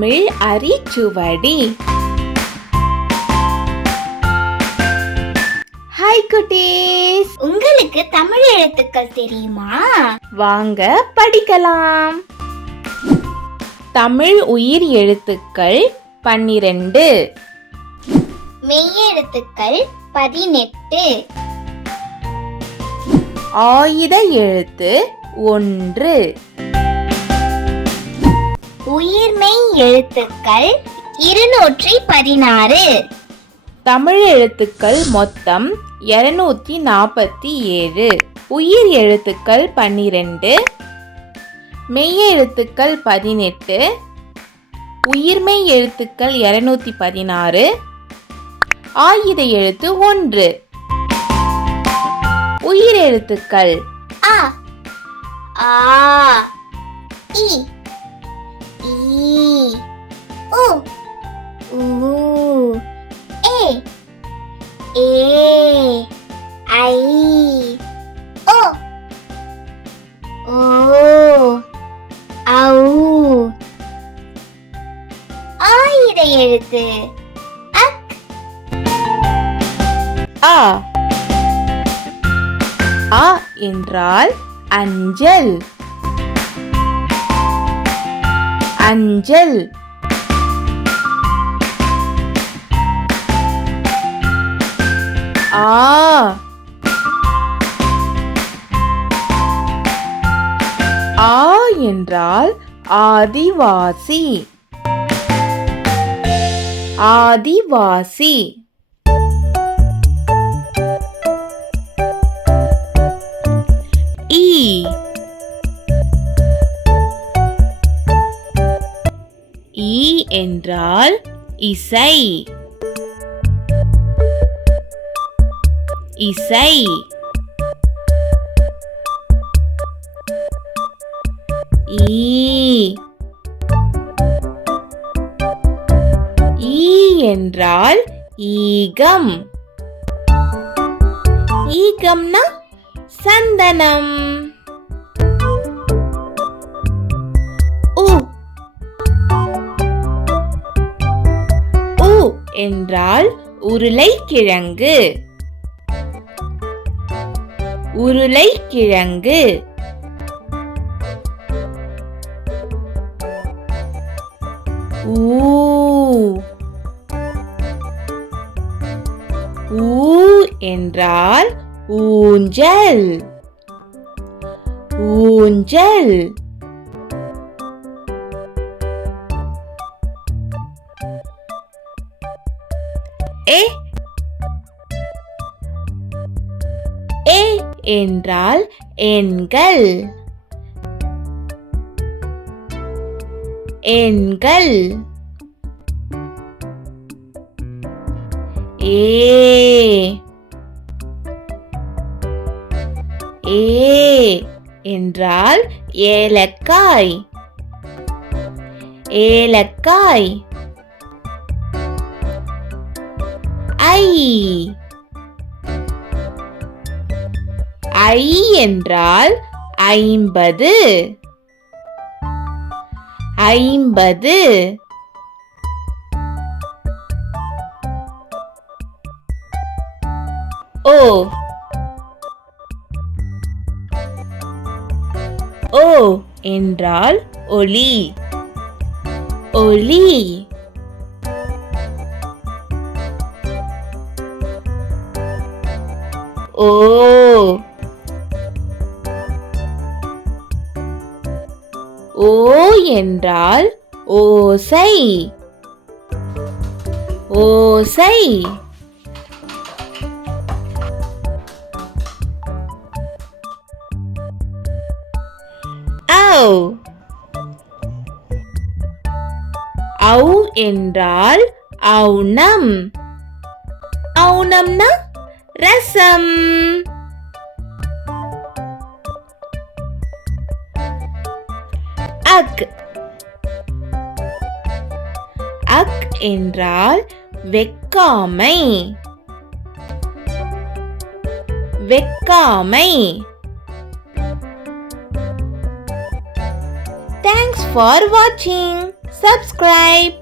Tamil அரிச்சுவடி. Hi குட்டீஸ் உங்களுக்கு தமிழ் எழுத்துக்கள் தெரியுமா? வாங்க படிக்கலாம். தமிழ் உயிர் எழுத்துக்கள் பன்னிரண்டு. மெய்யெழுத்துக்கள் பதினெட்டு. ஆயுத எழுத்து ஒன்று. உயிர்மெய் எழுத்துக்கள் இருநூற்றி பதினாறு. தமிழ் எழுத்துக்கள் மொத்தம் இருநூற்றி நாற்பத்தி ஏழு. உயிர் எழுத்துக்கள் பன்னிரெண்டு. மெய் எழுத்துக்கள் பதினெட்டு. உயிர்மெய் எழுத்துக்கள் இருநூத்தி பதினாறு. ஆயுத எழுத்து ஒன்று. உயிர் எழுத்துக்கள் ஏ ஐ ஓ ஓ ஔ ஆயுத எழுத்து. அக். ஆ. ஆ என்றால் அஞ்சல். அஞ்சல். ஆ. ஆ என்றால் ஆதிவாசி. ஆதிவாசி. ஈ. ஈ என்றால் இசை. இசை. ஈ. என்றால் ஈகம். ஈகம்னா சந்தனம். உ. உ என்றால் உருளைக்கிழங்கு. உருளைக்கிழங்கு. ஊ. ஊ என்றால் ஊஞ்சல். ஊஞ்சல். ஏ என்றால் எண்கள். எண்கள். ஏ. ஏ என்றால் ஏலக்காய். ஏலக்காய். ஐ. ஐ என்றால் ஐம்பது. ஐம்பது. ஓ. ஓ என்றால் ஒளி. ஒளி. ஓ. என்றால் ஓசை. ஓசை. ஓ ஔ என்றால் ஔனம். ஔனம்னா ரசம். என்றால் வெக்காமை வெக்காமை தேங்க்ஸ் ஃபார் வாட்சிங் subscribe